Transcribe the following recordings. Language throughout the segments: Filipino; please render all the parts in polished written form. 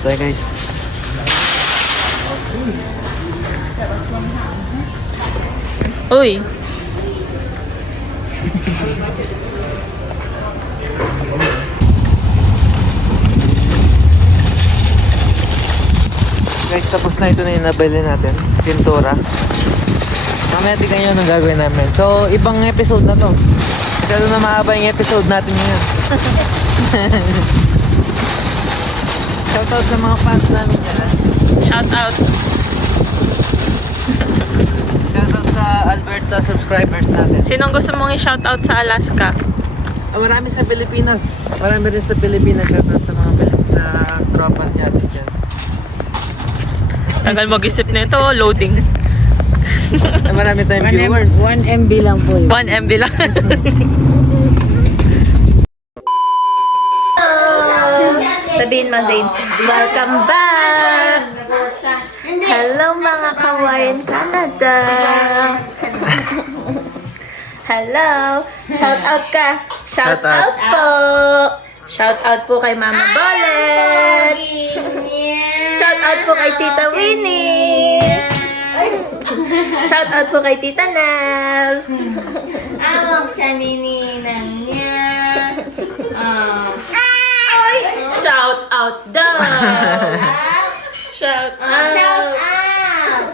tayo guys. Uy! Guys, tapos na ito na yung nabili natin. Pintura. Mamaya tignan nyo anong gagawin namin. So, ibang episode na to. Masyado na mahaba yung episode natin ngayon. Shoutout sa mga fans namin dyan. Shout out! Shoutout sa Alberta subscribers natin. Sinong gusto mong i-shout out sa Alaska? Marami sa Pilipinas. Marami rin sa Pilipinas. Shoutout sa mga sa tropas natin dyan. Tagal mag-isip nito, loading. Marami tayong viewers. 1 MB lang po. 1 MB lang. Sabihin mo, Zane. Welcome back! Hello mga kawayan Canada! Hello! Shout out ka! Shout out po! Shout out po kay Mama Bolet! Shout out po kay Tita Winnie! Shout out po kay Tita Nel! Awak chaninang niya. Shout out daw! Shout out! Shout out!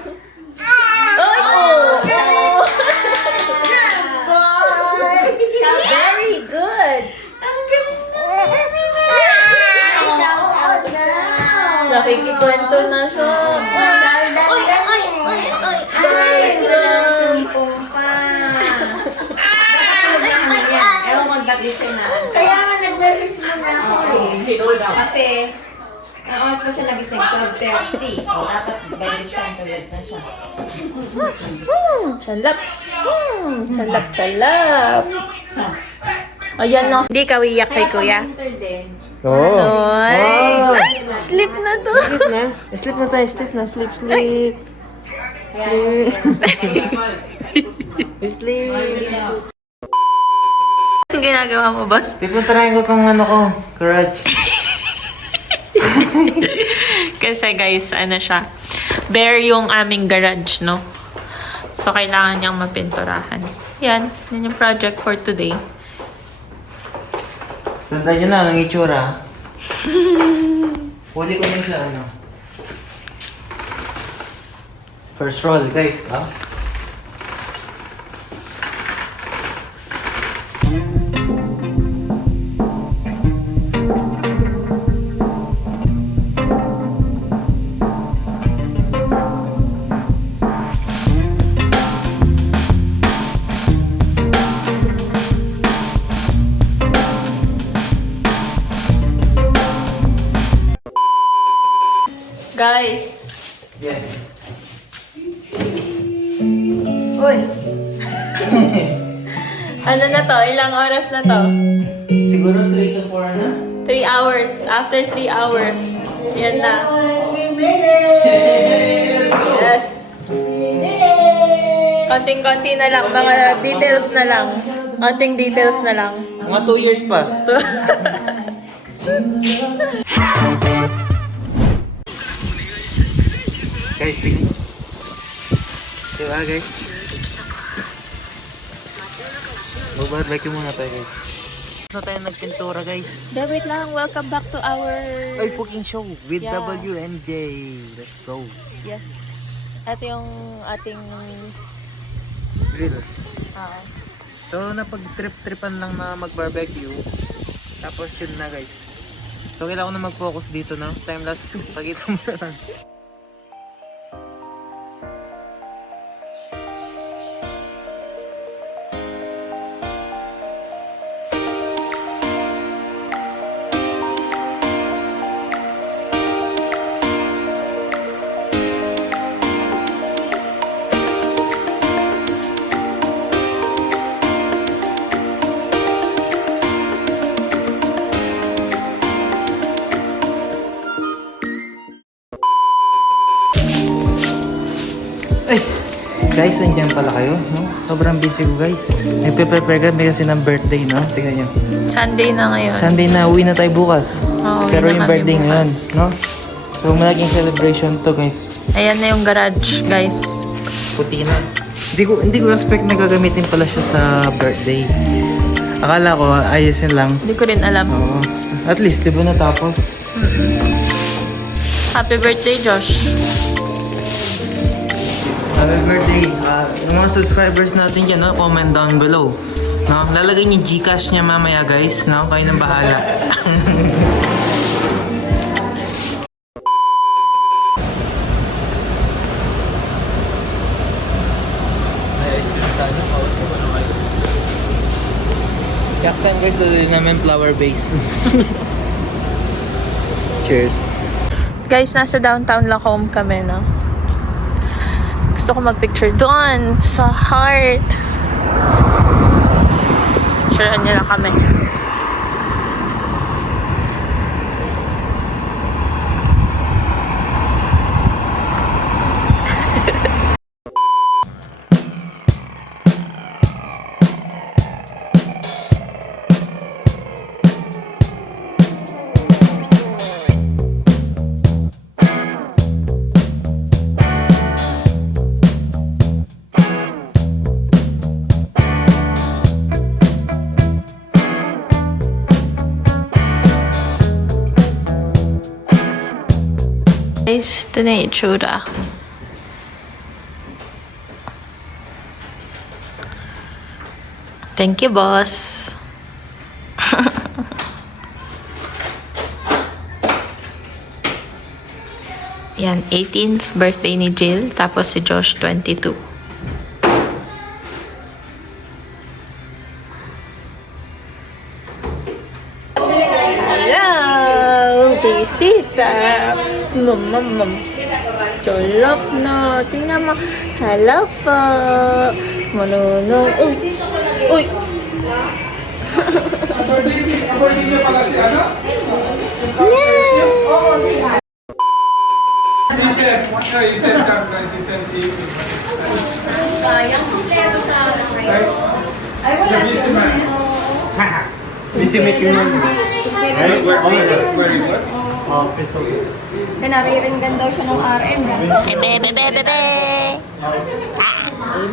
Oh! Very good! Shout out daw! Nakikikwento na siya. Very good! Sumpong pa. Ewan mag-message na. Kaya nga nag-message mo na ako eh. Kasi, oras pa siya nagising 12:30. Dapat by this time tulad na siya. Chalap! Chalap, chalap! Ayan no. Hindi ka iyak kay kuya. Winter din. Oo. Ay! Wow. Sleep na to. Sleep na. Sleep na tayo. Sleep na. Sleep, sleep. Kaya, Sleep. Ang ginagawa mo, boss? Pipuntahin ko tong ano ko. Garage. Kasi guys, ano siya, bare yung aming garage, no? So, kailangan niyang mapinturahan. Yan yung project for today. Tandaan nyo na ang itsura. Huli ko din sa ano. First roll, guys. Ah. Guys, Yes. Uy! ano na to? Ilang oras na to? Siguro 3 to 4 na. 3 hours. After 3 hours. Yan na. Yes. Konting-konti na lang. Mga details na lang. Konting details na lang. Mga 2 years pa. Guys, tingnan. Diba guys? Mag-barbecue muna tayo guys. Na tayo nagpintura guys. Wait lang. Welcome back to our... Ay, cooking show with Yeah. WNJ. Let's go. Yes. Ito yung ating... Grill. ah, So, napag-trip-tripan lang na mag-barbecue. Tapos yun na guys. So, kailangan ko na mag-focus dito na. Time lapse. Pagkita mo na lang. Ay! Guys, nandiyan pala kayo, no? Sobrang busy ko, guys. Nagpe-prepare kami kasi ng birthday, no? Tingnan nyo. Sunday na ngayon. Sunday na, uwi na tayo bukas. Oo, uwi Pero na yung kami birthday ngayon, bukas. no? So, malaking celebration to, guys. Ayan na yung garage, guys. Puti na. Hindi ko expect na gagamitin pala siya sa birthday. Akala ko, ayusin lang. Hindi ko rin alam. Oo. At least, di ba natapos? Happy birthday, Josh. Happy birthday. Yung mga subscribers natin dyan, no? Comment down below. No? Lalagay niyo Gcash niya mamaya, guys. No? Kayo nang bahala. Next time, guys, dali namin flower base. Cheers. Guys, nasa downtown Lacombe kami, no? Gusto ko magpicture doon sa heart. Picturean niyo lang kami. Guys, ito na yung itsura. Thank you, boss. Yan, 18th birthday ni Jill, tapos si Josh, 22. Hello, bisita. Mama. Cholop na. Tingnan mo. Hello po. Manunong. Uy. Uy. Yay! Sayang kumpleto sa ngayon. Ay, wala siya. Busy making money. Right? Where you work? Crystal. Pinariringgan daw siya ng RM.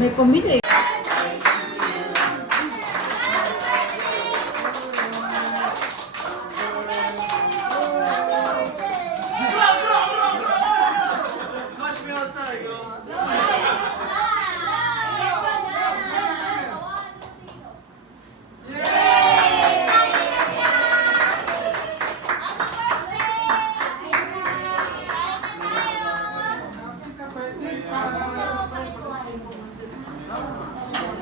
May pumili.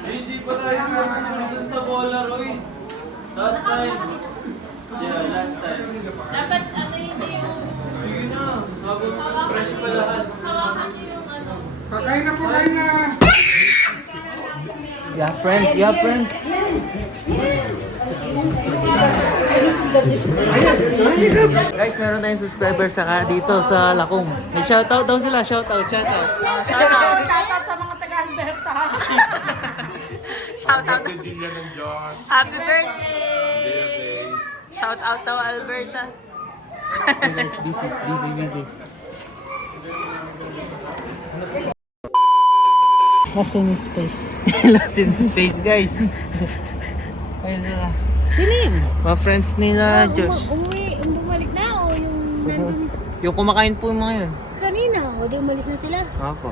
Hindi pa tayo nagsunod sa bola, Roy. Last time. Yeah, last time. Dapat hindi yung Sige na, habang fresh pa lahat. hawakan niyo yung ano. Pakain na! Yeah, friend. Guys, meron tayong subscriber saka dito sa Lacombe. May shoutout daw sila, shoutout. Shoutout sa mga taga-Alberta. Shoutout. Happy birthday! Shoutout daw Alberta. Guys, busy. Lost in space. Lost in space, guys. Ayun na. Sino yun? Mga friends nila, Josh. Bumalik na o yung nandun Yung kumakain po yung mga yun. kanina o di umalis na sila? Opo.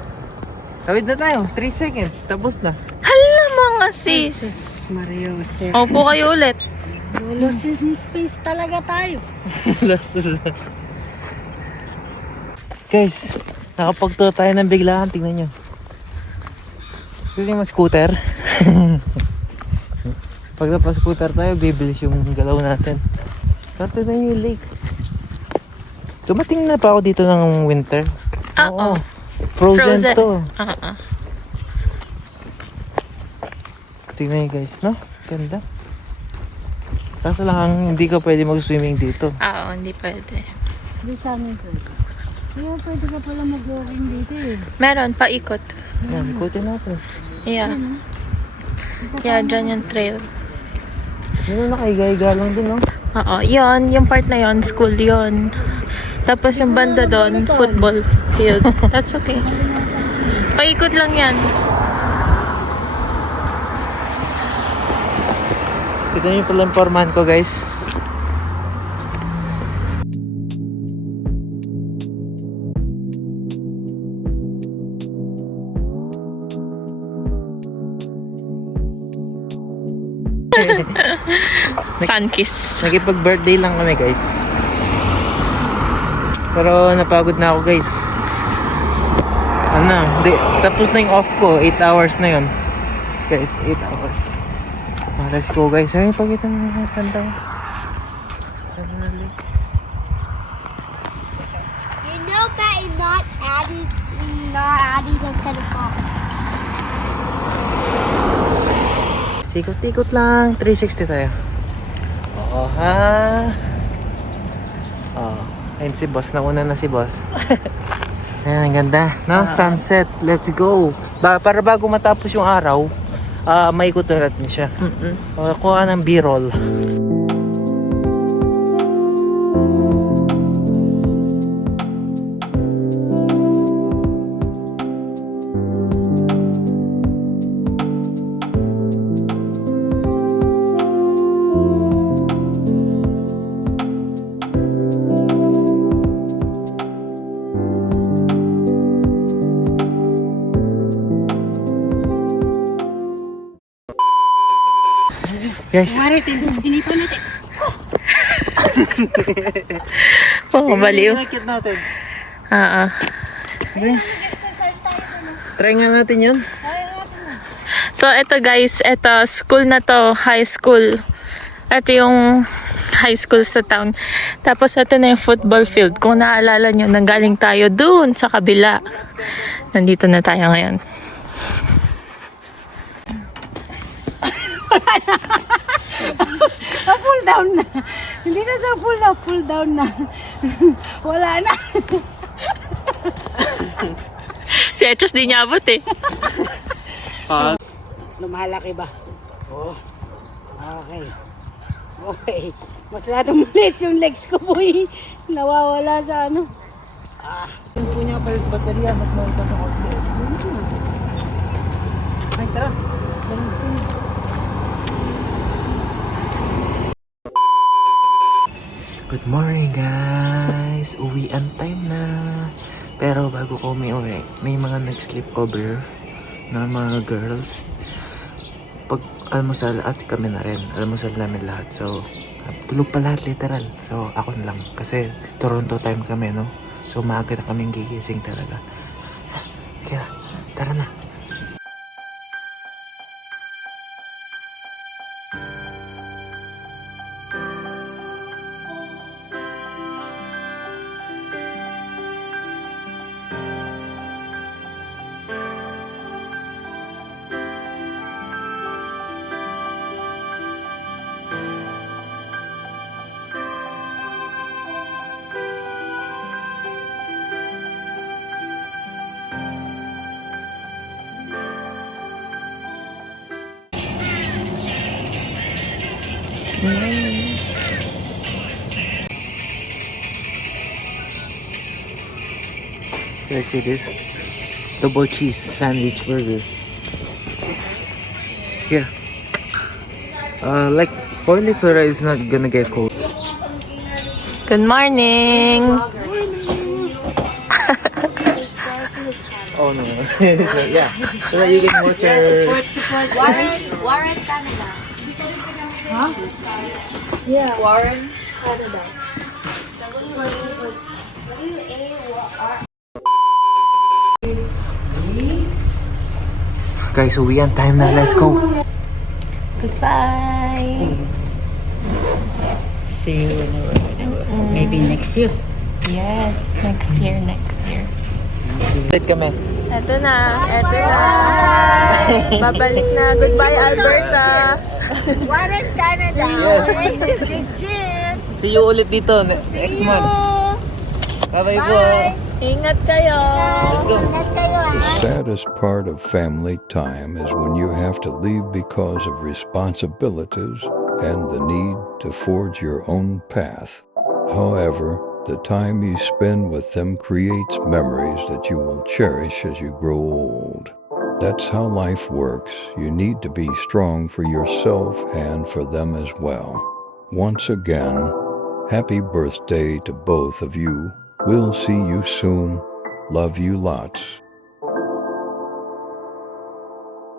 Tawid na tayo. 3 seconds. Tapos na. Hala mga sis! Mario, sir. Opo kayo ulit. Lost in space talaga tayo. Guys, nakapagto tayo ng biglaan. Tingnan nyo. Pwede mo scooter. Pag napascooter tayo, bibilis yung galaw natin. Pero tignan nyo yung lake. Dumating na pa ako dito ng winter. Oo. Frozen to. Tingnan nyo guys, no? Ganda. Kaso lang, hindi ka pwede mag-swimming dito. Oo, hindi pwede. Hindi sa amin pwede. Kaya pwede ka pala mag-walking dito eh. Meron, paikot. Yan, ikutin natin. Yeah. Yeah, dyan yung trail. Yun na, nakahiga-higa lang din, no? Oo, yon yung part na yon school yon. Tapos yung banda doon, football field. That's okay. Paikot lang yan. Kita niyo pala yung forman ko, guys. Sunkiss. Nakipag-birthday lang kami, guys. Pero napagod na ako, guys. Ano, di, tapos na yung off ko. 8 hours na yun. Guys, 8 hours. Let's go, guys. Ay, pakita mo mga kanta. You know that is not adding the telephone. Sikot-ikot lang. 360 tayo. Oo, ha? Oo. Ayun si boss. Nauna na si boss. Ayan, ang ganda. No? Sunset. Let's go. Para bago matapos yung araw, maikot na natin siya. Kuha ng B-roll. Guys, Pangabaliw. nakit natin. Okay. Try nga natin yun. So, ito guys, ito, school na to, high school. Ito yung high school sa town. Tapos, ito na yung football field. Kung naalala nyo, nanggaling tayo dun sa kabila. Nandito na tayo ngayon. Pull down na. Hindi na sa pull down na. Wala na. Si Echos di niya abot eh. Lumalaki ba? Oo. Okay. Okay. Mas lalong maliit yung legs ko, boy. Nawawala sa ano. Yung po niya palit baterya, mas mahal pa sa konti. Ay, tara. Good morning, guys. Uwian time na. Pero bago ko uwi, may mga nag-sleep over na mga girls. Pag almusal at kami na rin. Almusal namin lahat. So, tulog pa lahat literal. So, ako na lang. Kasi Toronto time kami, no? So, maaga na kaming gigising talaga. Sige na, tara na. Guys, see this? Double cheese sandwich burger. Here. Like foil it so that it's not gonna get cold. Good morning! Oh no. So, yeah. So that you get more Warren Canada. Huh? Yeah. Warren Canada. Guys, uwian time na. Let's go. Goodbye! See you maybe next year. Yes, next year. Ulit kami. Eto na. Babalik na. Goodbye, Alberta! Warren Canada. Yes. Legit. See you ulit dito next month. Bye-bye po. Ingat kayo! Ingat kayo, The saddest part of family time is when you have to leave because of responsibilities and the need to forge your own path. However, the time you spend with them creates memories that you will cherish as you grow old. That's how life works. You need to be strong for yourself and for them as well. Once again, happy birthday to both of you. We'll see you soon. Love you lots.